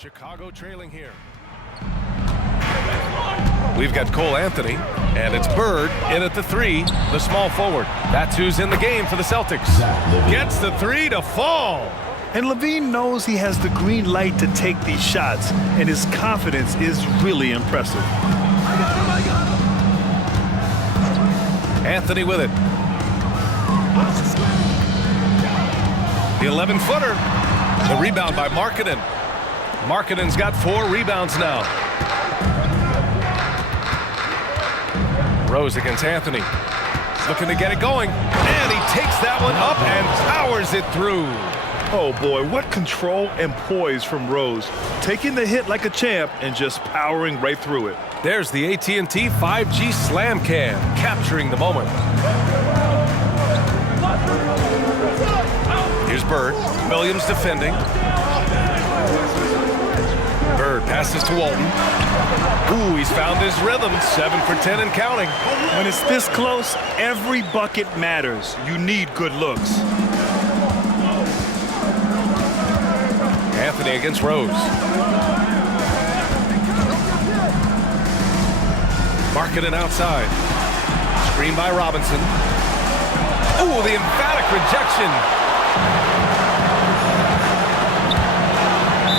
Chicago trailing here. We've got Cole Anthony, and it's Bird in at the 3, the small forward. That's who's in the game for the Celtics. Gets the 3 to fall. And Levine knows he has the green light to take these shots, and his confidence is really impressive. Anthony with it. The 11-footer. The rebound by Markkanen. Markkanen's got 4 rebounds now. Rose against Anthony. Looking to get it going. And he takes that one up and powers it through. Oh boy, what control and poise from Rose. Taking the hit like a champ and just powering right through it. There's the AT&T 5G Slam Cam, capturing the moment. Here's Bird. Williams defending. Bird passes to Walton. Ooh, he's found his rhythm. 7 for 10 and counting. When it's this close, every bucket matters. You need good looks. Anthony against Rose. Markkanen outside. Screen by Robinson. Ooh, the emphatic rejection.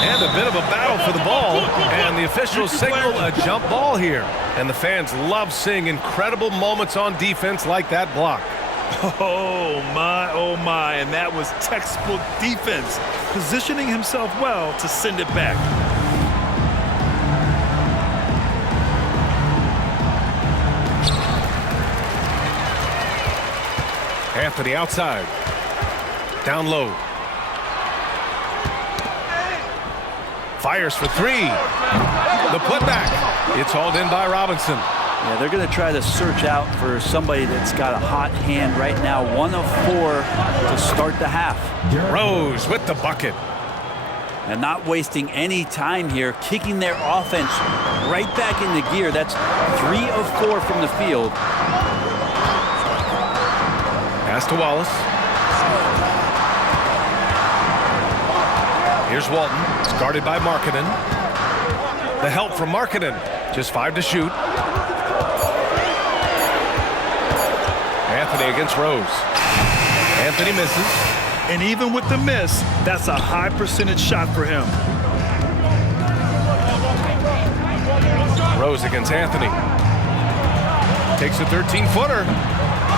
And a bit of a battle for the ball, and the officials signal a jump ball here. And the fans love seeing incredible moments on defense like that block. Oh my, and that was textbook defense, positioning himself well to send it back. Anthony outside. Down low. Fires for 3. The putback. It's hauled in by Robinson. Yeah, they're going to try to search out for somebody that's got a hot hand right now. 1 of 4 to start the half. Rose with the bucket. And not wasting any time here, kicking their offense right back into gear. That's 3 of 4 from the field. Pass to Wallace. Here's Walton. It's guarded by Markkanen. The help from Markkanen. Just 5 to shoot. Anthony against Rose. Anthony misses. And even with the miss, that's a high percentage shot for him. Rose against Anthony. Takes a 13-footer.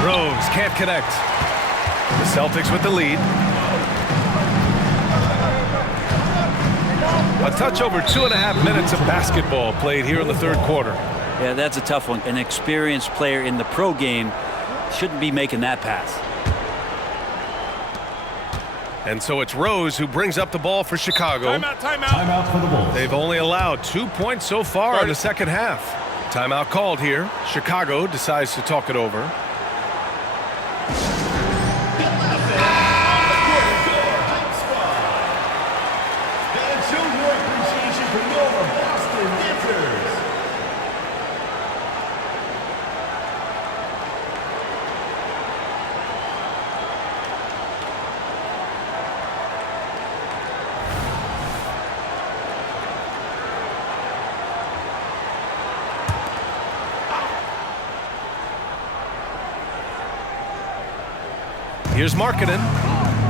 Rose can't connect. The Celtics with the lead. A touch over 2.5 minutes of basketball played here in the third quarter. Yeah, that's a tough one. An experienced player in the pro game shouldn't be making that pass. And so it's Rose who brings up the ball for Chicago. Timeout. Timeout for the Bulls. They've only allowed 2 points so far in the second half. Timeout called here. Chicago decides to talk it over. Here's Markkanen.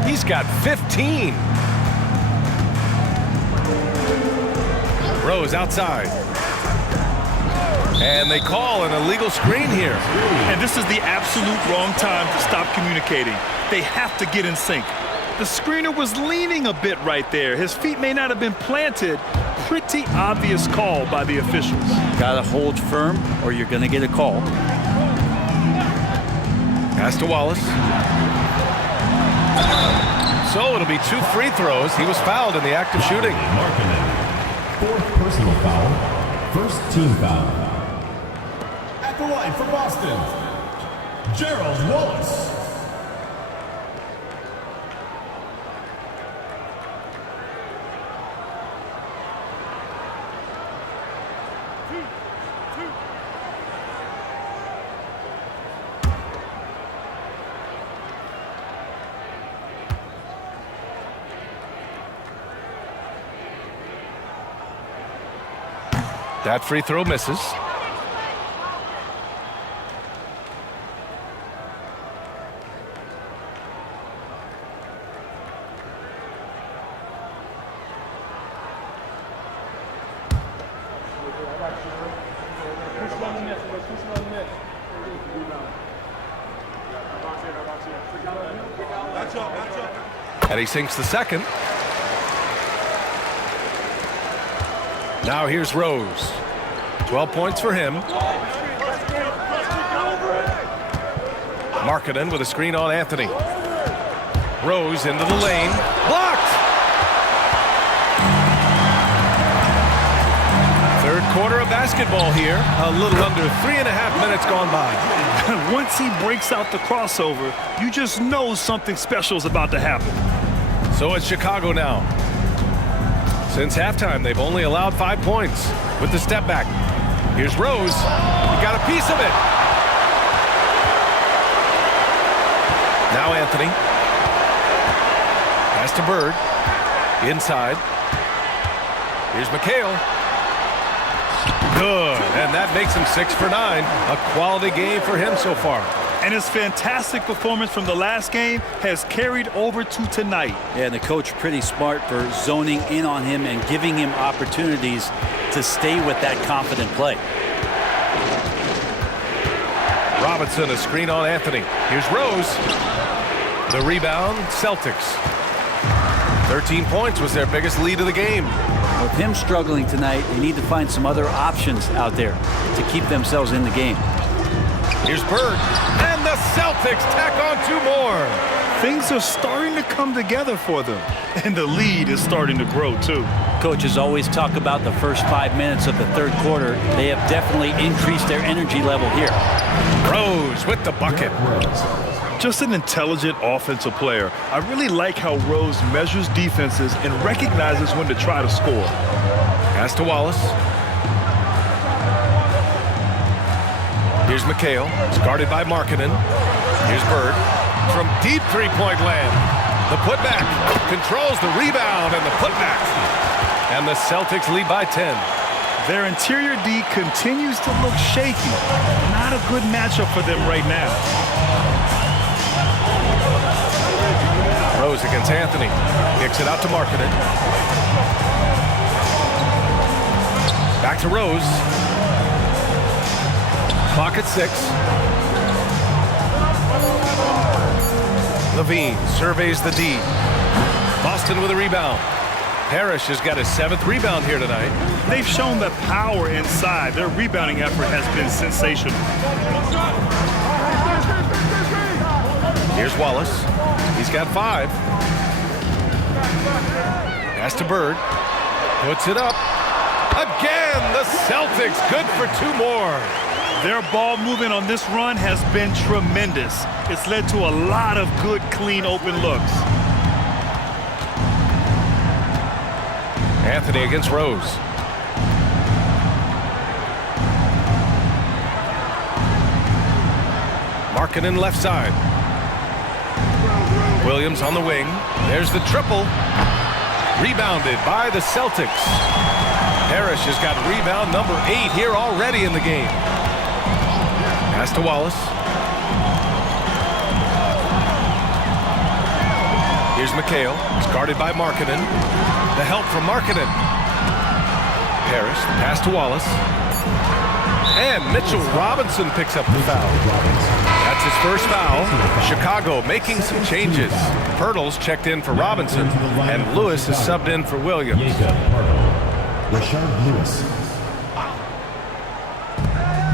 He's got 15. Rose outside. And they call an illegal screen here. And this is the absolute wrong time to stop communicating. They have to get in sync. The screener was leaning a bit right there. His feet may not have been planted. Pretty obvious call by the officials. Got to hold firm or you're going to get a call. Pass to Wallace. So it'll be 2 free throws. He was fouled in the act of shooting. Markkanen. 4th personal foul. 1st team foul. At the line for Boston, Gerald Wallace. That free throw misses. And he sinks the second. Now here's Rose. 12 points for him. Markkanen with a screen on Anthony. Rose into the lane. Blocked! Third quarter of basketball here. A little under 3.5 minutes gone by. Once he breaks out the crossover, you just know something special is about to happen. So it's Chicago now. Since halftime, they've only allowed 5 points with the step back. Here's Rose. He got a piece of it. Now Anthony. Pass to Bird. Inside. Here's McHale. Good. And that makes him 6 for 9. A quality game for him so far. And his fantastic performance from the last game has carried over to tonight. Yeah, and the coach pretty smart for zoning in on him and giving him opportunities to stay with that confident play. Robinson, a screen on Anthony. Here's Rose. The rebound, Celtics. 13 points was their biggest lead of the game. With him struggling tonight, they need to find some other options out there to keep themselves in the game. Here's Bird, and the Celtics tack on 2 more. Things are starting to come together for them, and the lead is starting to grow too. Coaches always talk about the first 5 minutes of the third quarter. They have definitely increased their energy level here. Rose with the bucket. Just an intelligent offensive player. I really like how Rose measures defenses and recognizes when to try to score. Pass to Wallace. Here's McHale. It's guarded by Markkanen. Here's Bird. From deep three-point land. The putback. Controls the rebound and the putback. And the Celtics lead by 10. Their interior D continues to look shaky. Not a good matchup for them right now. Rose against Anthony. Kicks it out to Markkanen. Back to Rose. Clock at 6. Levine surveys the D. Boston with a rebound. Parrish has got his 7th rebound here tonight. They've shown the power inside. Their rebounding effort has been sensational. Here's Wallace. He's got 5. Pass to Bird. Puts it up. Again, the Celtics good for 2 more. Their ball movement on this run has been tremendous. It's led to a lot of good, clean, open looks. Anthony against Rose. Markkanen left side. Williams on the wing. There's the triple. Rebounded by the Celtics. Parrish has got rebound number 8 here already in the game. Pass to Wallace. Here's McHale. He's guarded by Markkanen. The help from Markkanen. Parrish, the pass to Wallace. And Mitchell Robinson picks up the foul. That's his first foul. Chicago making some changes. Pirtle's checked in for Robinson, and Lewis is subbed in for Williams.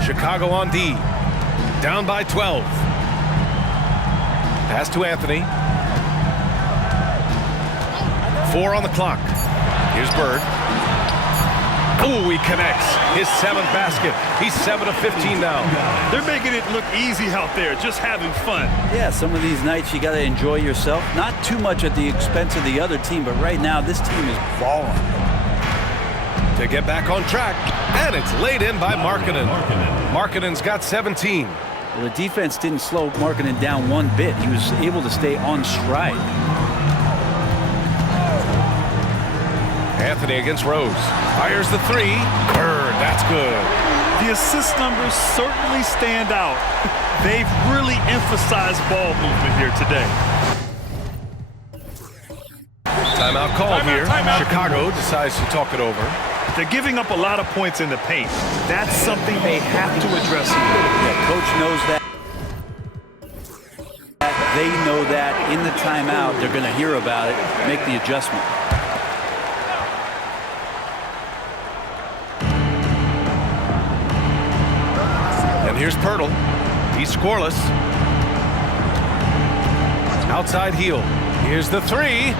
Chicago on D. Down by 12. Pass to Anthony. 4 on the clock. Here's Bird. Oh, he connects. His 7th basket. He's 7 of 15 now. They're making it look easy out there, just having fun. Yeah, some of these nights you got to enjoy yourself. Not too much at the expense of the other team, but right now this team is balling. To get back on track, and it's laid in by Markkanen. Markkanen's got 17. Well, the defense didn't slow Markkanen down one bit. He was able to stay on stride. Anthony against Rose. Fires the three. Bird, that's good. The assist numbers certainly stand out. They've really emphasized ball movement here today. Timeout called here. Chicago decides to talk it over. They're giving up a lot of points in the paint. That's something they have to address here. Yeah, coach knows that. They know that in the timeout, they're going to hear about it, make the adjustment. And here's Pirtle. He's scoreless. Outside heel. Here's the three.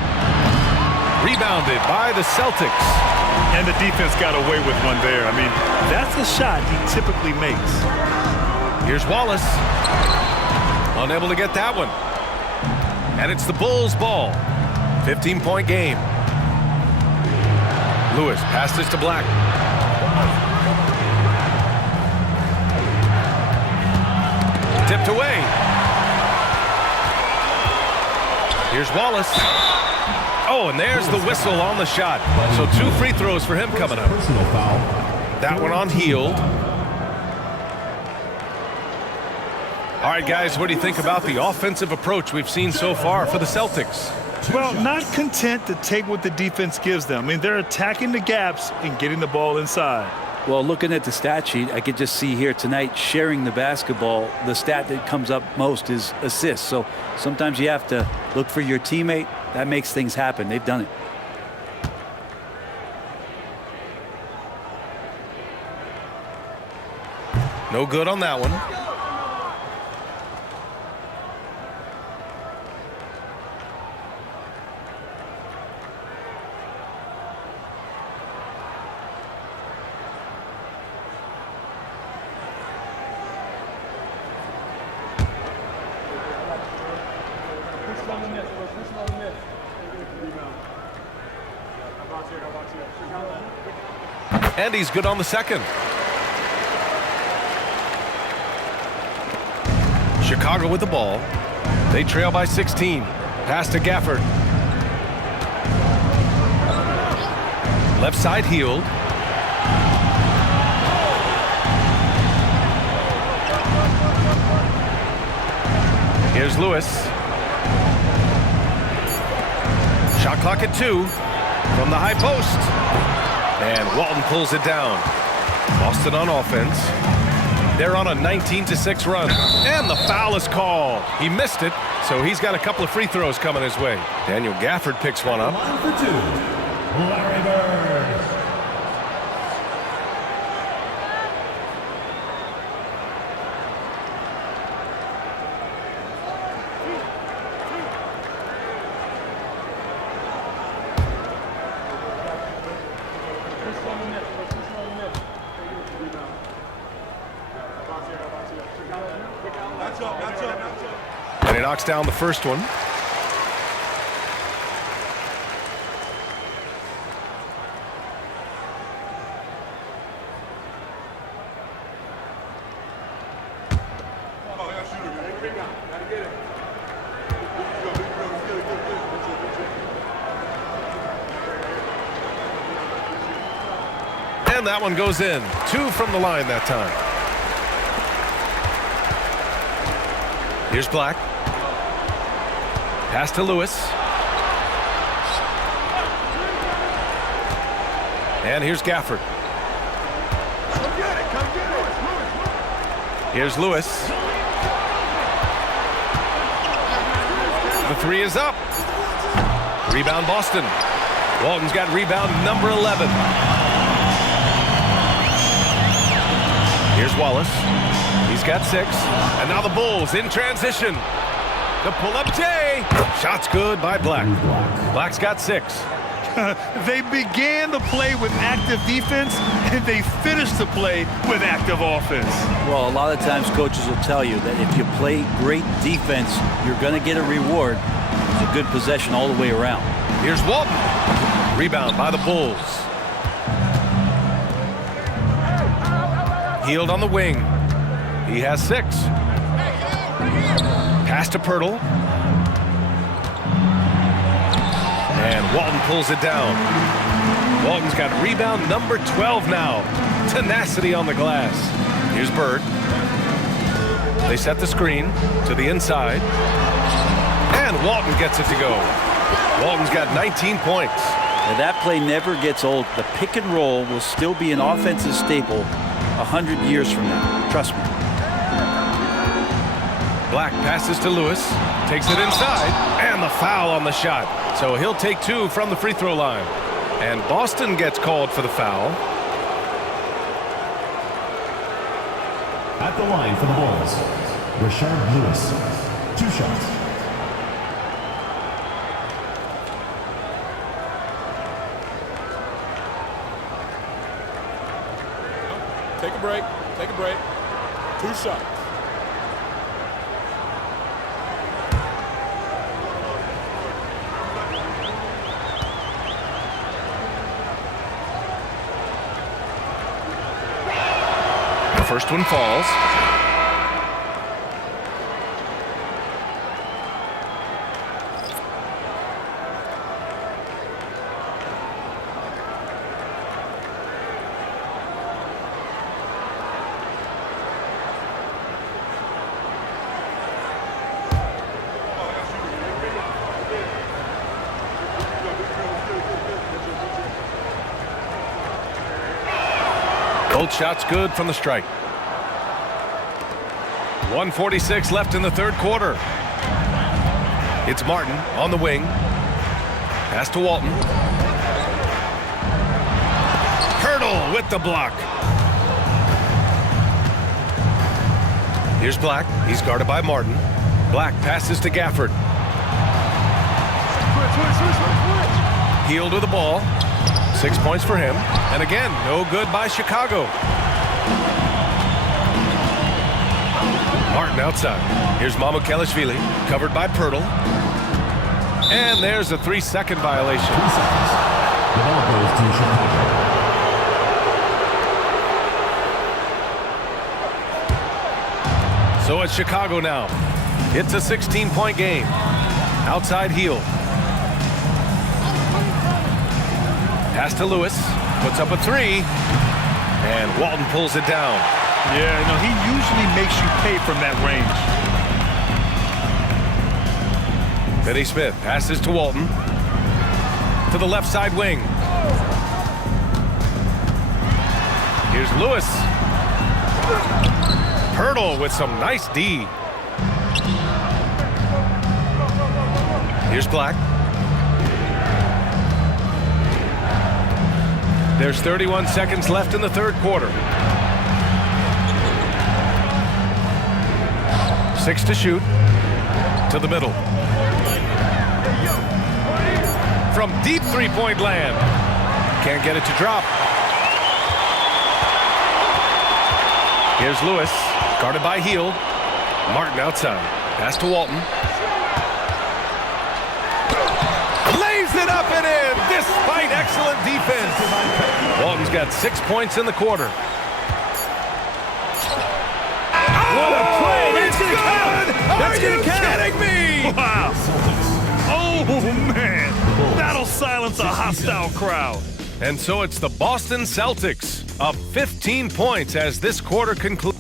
Rebounded by the Celtics. And the defense got away with one there. I mean, that's a shot he typically makes. Here's Wallace. Unable to get that one. And it's the Bulls' ball. 15-point game. Lewis passes to Black. Tipped away. Here's Wallace. Oh, and there's the whistle on the shot. So 2 free throws for him coming up. Personal foul. That one on Hield. All right, guys, what do you think about the offensive approach we've seen so far for the Celtics? Well, not content to take what the defense gives them. I mean, they're attacking the gaps and getting the ball inside. Well, looking at the stat sheet, I could just see here tonight sharing the basketball. The stat that comes up most is assists. So sometimes you have to look for your teammate. That makes things happen. They've done it. No good on that one. And he's good on the second. Chicago with the ball. They trail by 16. Pass to Gafford. Left side Hield. Here's Lewis. Shot clock at 2 from the high post. And Walton pulls it down. Boston on offense. They're on a 19-6 run. And the foul is called. He missed it, so he's got a couple of free throws coming his way. Daniel Gafford picks one up. Line for 2. Larry Bird. And he knocks down the first one. And that one goes in. 2 from the line that time. Here's Black. Pass to Lewis. And here's Gafford. Here's Lewis. The 3 is up. Rebound Boston. Walton's got rebound number 11. Here's Wallace. He's got 6. And now the Bulls in transition. The pull-up J. Shot's good by Black. Black's got 6. They began the play with active defense, and they finished the play with active offense. Well, a lot of times coaches will tell you that if you play great defense, you're going to get a reward. It's a good possession all the way around. Here's Walton. Rebound by the Bulls. Hield on the wing. He has 6. Pass to Pirtle. And Walton pulls it down. Walton's got rebound number 12 now. Tenacity on the glass. Here's Bird. They set the screen to the inside. And Walton gets it to go. Walton's got 19 points. And that play never gets old. The pick and roll will still be an offensive staple 100 years from now. Trust me. Black passes to Lewis. Takes it inside. And the foul on the shot. So he'll take 2 from the free throw line. And Boston gets called for the foul. At the line for the Bulls, Rashard Lewis. 2 shots. Take a break. Take a break. 2 shots. The first one falls. Both shots good from the strike. 1:46 left in the third quarter. It's Martin on the wing. Pass to Walton. Hurdle with the block. Here's Black. He's guarded by Martin. Black passes to Gafford. Healed with the ball. 6 points for him. And again, no good by Chicago. Martin outside. Here's Mamukelashvili, covered by Pirtle. And there's a 3-second violation. 3 seconds. The ball goes to Chicago. So it's Chicago now. It's a 16-point game. Outside heel. Pass to Lewis. Puts up a 3. And Walton pulls it down. Yeah, no, he usually makes you pay from that range. Finney Smith passes to Walton. To the left side wing. Here's Lewis. Hurdle with some nice D. Here's Black. There's 31 seconds left in the third quarter. 6 to shoot. To the middle. From deep three-point land. Can't get it to drop. Here's Lewis. Guarded by Hield. Martin outside. Pass to Walton. Lays it up and in despite excellent defense. Walton's got 6 points in the quarter. What a play! That's good! Are you kidding me? Wow! Oh, man! That'll silence a hostile crowd. And so it's the Boston Celtics up 15 points as this quarter concludes.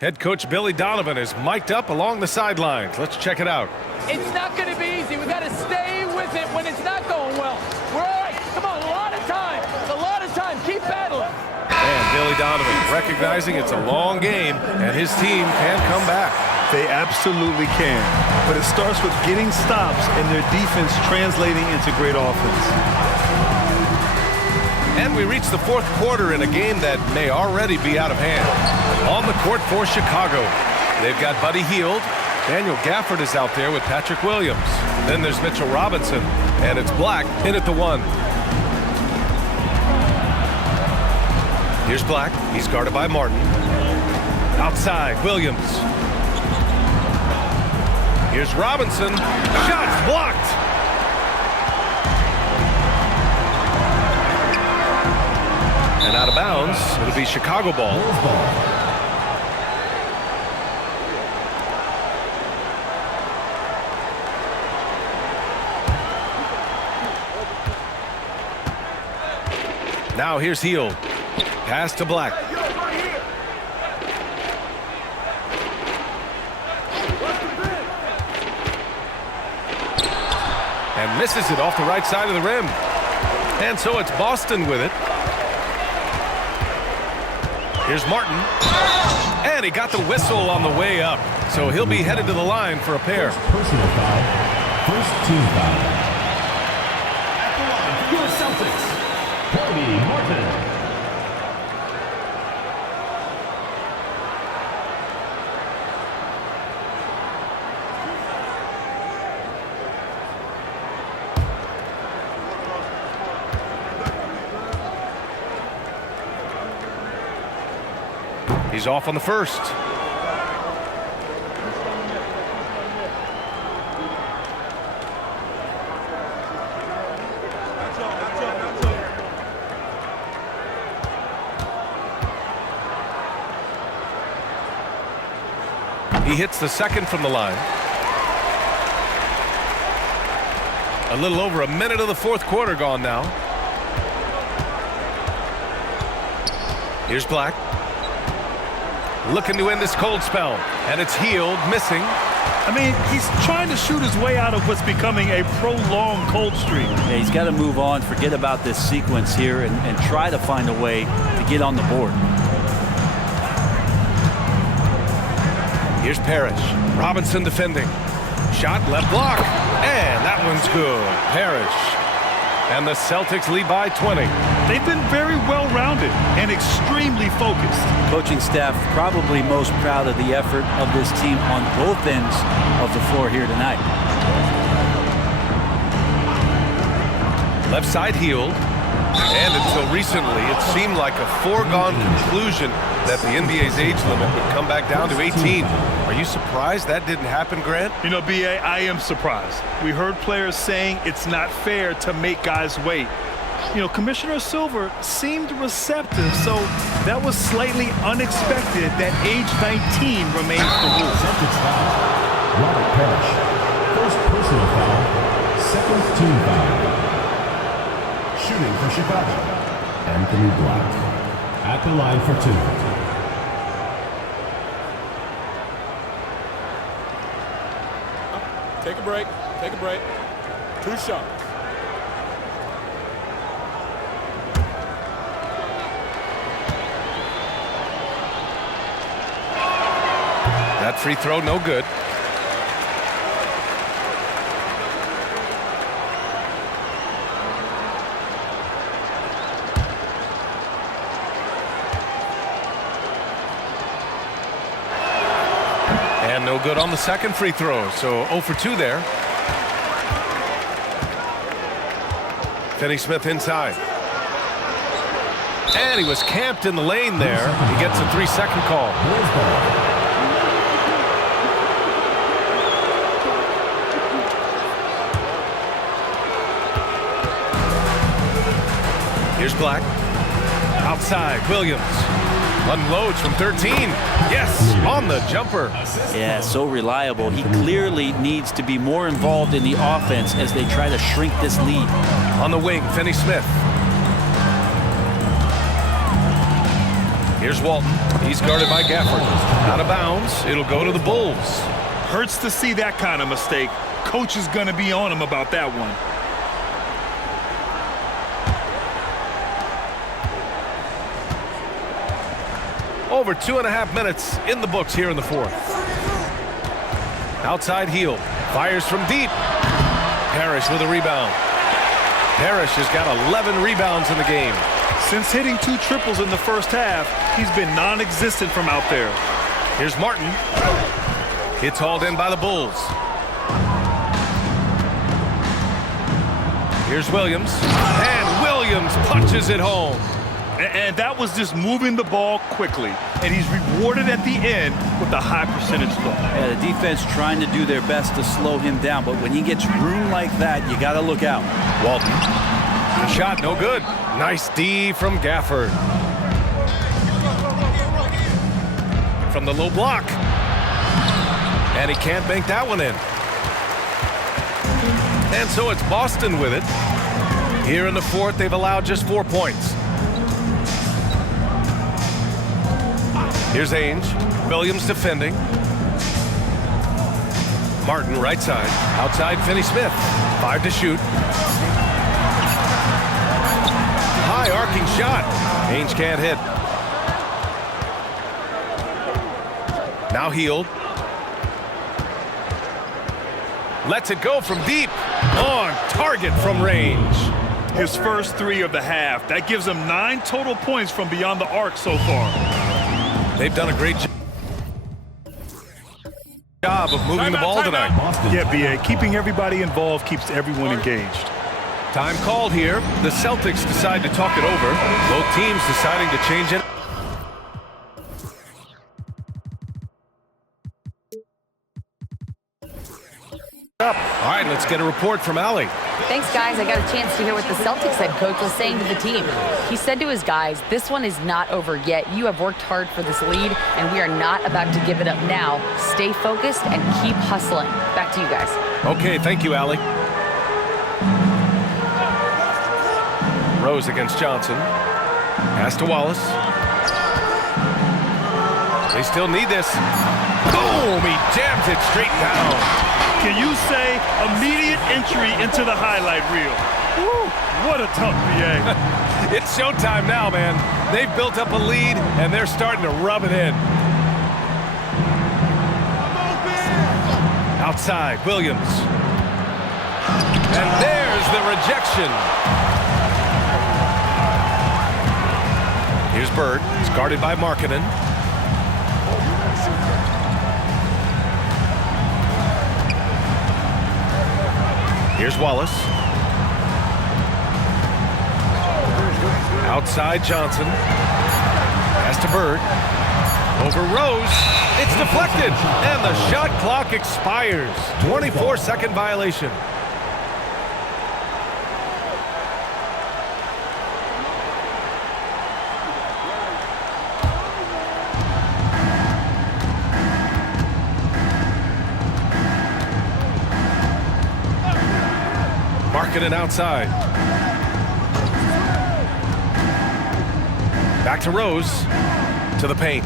Head coach Billy Donovan is mic'd up along the sidelines. Let's check it out. It's not going to be easy. We've got to stay with it when it's not going well. We're all right. Come on, a lot of time. A lot of time. Keep battling. And Billy Donovan recognizing it's a long game and his team can come back. They absolutely can. But it starts with getting stops and their defense translating into great offense. And we reach the fourth quarter in a game that may already be out of hand. On the court for Chicago, they've got Buddy Hield. Daniel Gafford is out there with Patrick Williams. Then there's Mitchell Robinson, and it's Black in at the 1. Here's Black. He's guarded by Martin. Outside, Williams. Here's Robinson. Shots blocked. And out of bounds, it'll be Chicago ball. Now here's Hield. Pass to Black. And misses it off the right side of the rim. And so it's Boston with it. Here's Martin. And he got the whistle on the way up. So he'll be headed to the line for a pair. Personal foul. First team foul. At the line for your Celtics, Cody Martin. He's off on the first. He hits the second from the line. A little over a minute of the fourth quarter gone now. Here's Black. Looking to end this cold spell. And it's Hield missing. I mean, he's trying to shoot his way out of what's becoming a prolonged cold streak. Yeah, he's got to move on, forget about this sequence here, and try to find a way to get on the board. Here's Parrish. Robinson defending. Shot left block. And that one's good. Parrish. And the Celtics lead by 20. They've been very well-rounded and extremely focused. Coaching staff probably most proud of the effort of this team on both ends of the floor here tonight. Left side Hield. And until recently, it seemed like a foregone conclusion that the NBA's age limit would come back down to 18. Are you surprised that didn't happen, Grant? You know, B.A., I am surprised. We heard players saying it's not fair to make guys wait. You know, Commissioner Silver seemed receptive, so that was slightly unexpected that age 19 remains the rule. Celtics foul. Robert Parrish. First personal foul. Second team foul. Shooting for Chicago, Anthony Black. At the line for two. Take a break. Take a break. 2 shots. That free throw, no good. And no good on the second free throw, so 0 for 2 there. Finney-Smith inside. And he was camped in the lane there. He gets a 3-second call. Here's Black. Outside, Williams. Unloads from 13. Yes, on the jumper. Yeah, so reliable. He clearly needs to be more involved in the offense as they try to shrink this lead. On the wing, Finney-Smith. Here's Walton. He's guarded by Gafford. Out of bounds. It'll go to the Bulls. Hurts to see that kind of mistake. Coach is going to be on him about that one. Over 2.5 minutes in the books here in the fourth. Outside Hield. Fires from deep. Parrish with a rebound. Parrish has got 11 rebounds in the game. Since hitting 2 triples in the first half, he's been non-existent from out there. Here's Martin. It's hauled in by the Bulls. Here's Williams. And Williams punches it home. And that was just moving the ball quickly. And he's rewarded at the end with a high percentage look. Yeah, the defense trying to do their best to slow him down, but when he gets room like that, you got to look out. Walton. The shot, no good. Nice D from Gafford. From the low block. And he can't bank that one in. And so it's Boston with it. Here in the fourth, they've allowed just 4 points. Here's Ainge. Williams defending. Martin right side. Outside Finney-Smith. 5 to shoot. High arcing shot. Ainge can't hit. Now Heald. Lets it go from deep. On target from range. His first 3 of the half. That gives him 9 total points from beyond the arc so far. They've done a great job of moving the ball tonight. Yeah, B.A. Keeping everybody involved keeps everyone engaged. Time called here. The Celtics decide to talk it over. Both teams deciding to change it. All right, let's get a report from Allie. Thanks, guys. I got a chance to hear what the Celtics head coach was saying to the team. He said to his guys, this one is not over yet. You have worked hard for this lead, and we are not about to give it up now. Stay focused and keep hustling. Back to you guys. Okay, thank you, Allie. Rose against Johnson. Pass to Wallace. They still need this. Boom! He jams it straight down. Can you say immediate entry into the highlight reel? Woo, what a dunk, B.A. It's showtime now, man. They've built up a lead, and they're starting to rub it in. Outside, Williams. And there's the rejection. Here's Bird. He's guarded by Markkanen. Here's Wallace. Outside Johnson. Pass to Bird. Over Rose. It's deflected. And the shot clock expires. 24-second violation. Markkanen outside. Back to Rose. To the paint.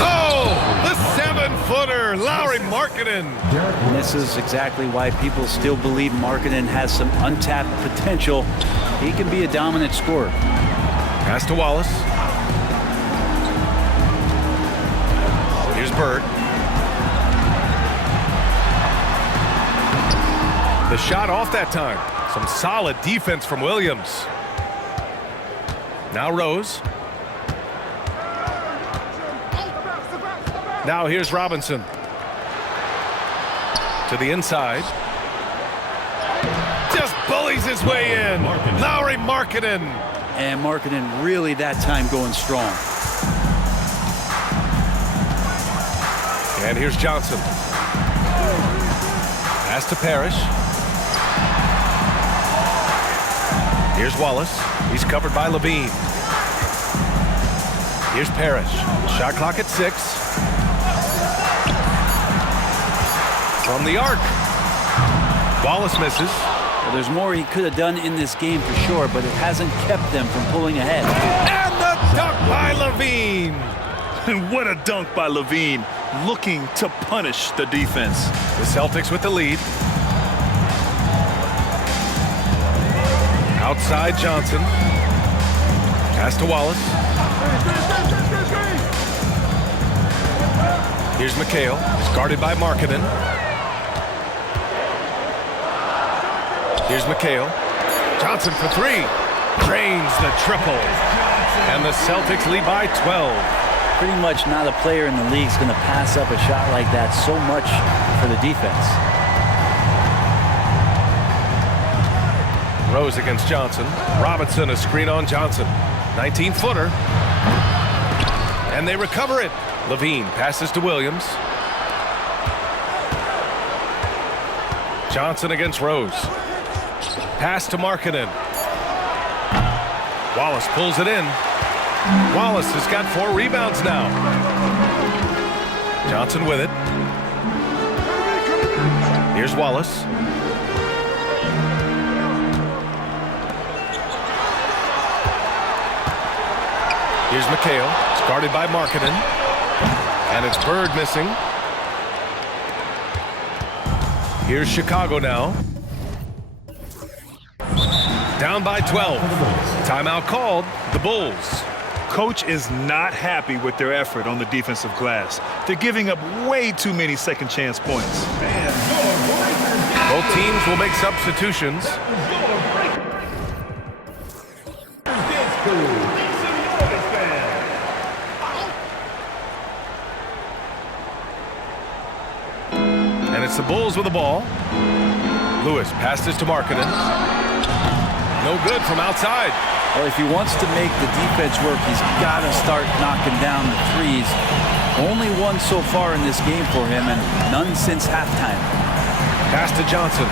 Oh! The 7-footer! Lauri Markkanen. And this is exactly why people still believe Markkanen has some untapped potential. He can be a dominant scorer. Pass to Wallace. Here's Bird. The shot off that time. Some solid defense from Williams. Now Rose. Now here's Robinson. To the inside. Just bullies his way in. Lauri Markkanen. And Markkanen really that time going strong. And here's Johnson. Pass to Parrish. Here's Wallace. He's covered by Levine. Here's Parrish. Shot clock at 6. From the arc. Wallace misses. Well, there's more he could have done in this game for sure, but it hasn't kept them from pulling ahead. And the dunk by Levine. And what a dunk by Levine, looking to punish the defense. The Celtics with the lead. Outside Johnson. Pass to Wallace. Here's McHale. He's guarded by Markkanen. Here's McHale. Johnson for 3. Drains the triple. And the Celtics lead by 12. Pretty much not a player in the league is going to pass up a shot like that so much for the defense. Rose against Johnson. Robinson, a screen on Johnson. 19-footer. And they recover it. Levine passes to Williams. Johnson against Rose. Pass to Markkanen. Wallace pulls it in. Wallace has got 4 rebounds now. Johnson with it. Here's Wallace. Here's McHale. It's guarded by Markkanen. And it's Bird missing. Here's Chicago now. Down by 12. Timeout called. The Bulls. Coach is not happy with their effort on the defensive glass. They're giving up way too many second chance points. Both teams will make substitutions. And it's the Bulls with the ball. Lewis passes to Markkanen. No good from outside. Well, if he wants to make the defense work, he's got to start knocking down the threes. Only one so far in this game for him, and none since halftime. Pass to Johnson.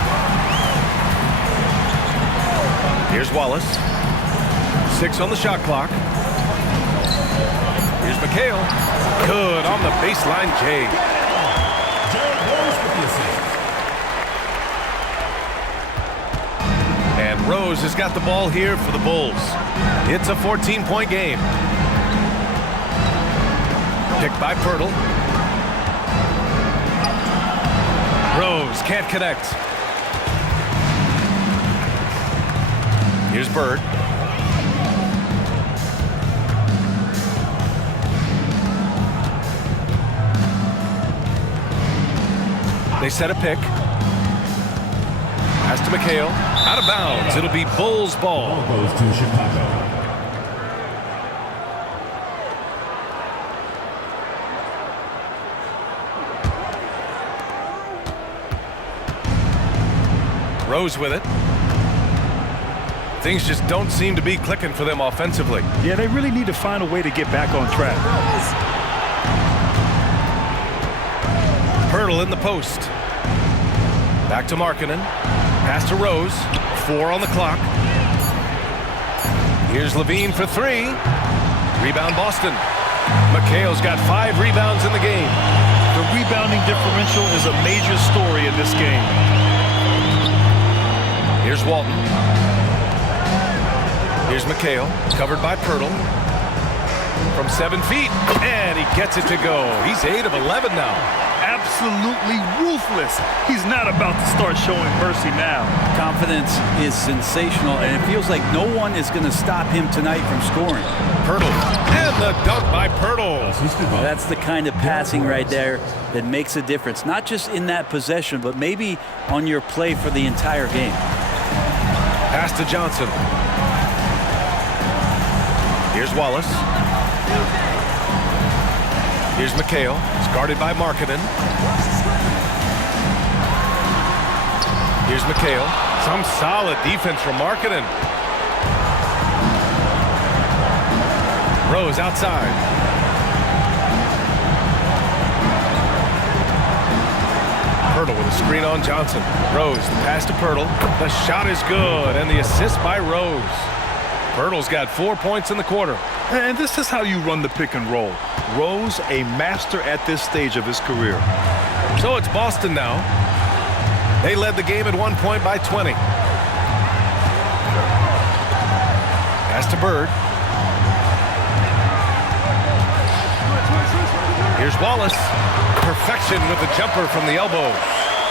Here's Wallace. 6 on the shot clock. Here's McHale. Good on the baseline, Jay. And Rose has got the ball here for the Bulls. It's a 14-point game. Picked by Pirtle. Rose can't connect. Here's Bird. They set a pick. Pass to McHale. Out of bounds. It'll be Bulls ball. Ball goes to Chicago. Rose with it. Things just don't seem to be clicking for them offensively. Yeah, they really need to find a way to get back on track. Pirtle in the post. Back to Markkanen. Pass to Rose. 4 on the clock. Here's Levine for 3. Rebound Boston. McHale's got 5 rebounds in the game. The rebounding differential is a major story in this game. Here's Walton. Here's McHale. Covered by Pirtle. From 7 feet. And he gets it to go. He's 8 of 11 now. Absolutely ruthless. He's not about to start showing mercy now. Confidence is sensational, and it feels like no one is going to stop him tonight from scoring. Pirtle. And the dunk by Pirtle. That's the kind of passing right there that makes a difference, not just in that possession, but maybe on your play for the entire game. Pass to Johnson. Here's Wallace. Here's McHale. It's guarded by Markkanen. Here's McHale. Some solid defense from Markkanen. Rose outside. Pirtle with a screen on Johnson. Rose, the pass to Pirtle. The shot is good, and the assist by Rose. Pirtle's got 4 points in the quarter. And this is how you run the pick and roll. Rose, a master at this stage of his career. So it's Boston now. They led the game at 1 point by 20. Pass to Bird. Here's Wallace. Perfection with the jumper from the elbow.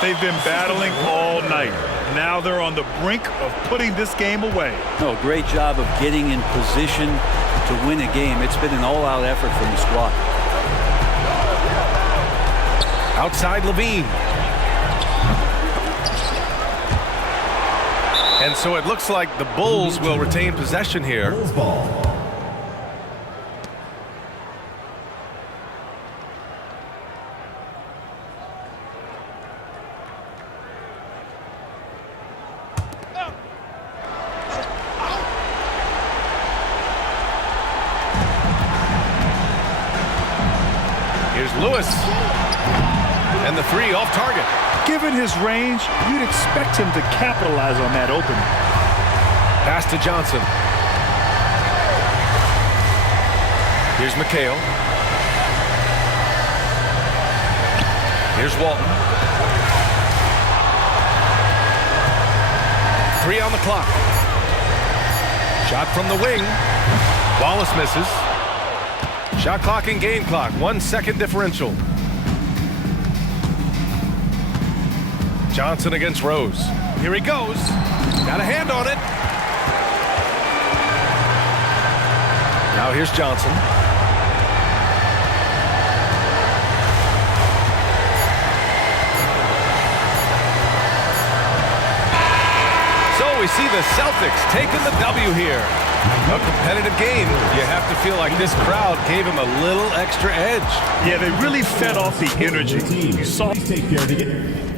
They've been battling all night. Now they're on the brink of putting this game away. No, great job of getting in position to win a game. It's been an all-out effort from the squad. Outside Levine. And so it looks like the Bulls will retain possession here. Bulls ball. Here's Lewis. And the 3 off target. Given his range, you'd expect him to capitalize on that opening. Pass to Johnson. Here's McHale. Here's Walton. 3 on the clock. Shot from the wing. Wallace misses. Shot clock and game clock, 1 second differential. Johnson against Rose. Here he goes. Got a hand on it. Now here's Johnson. So we see the Celtics taking the W here. A competitive game. You have to feel like this crowd gave him a little extra edge. Yeah, they really fed off the energy. You saw. Please take care to get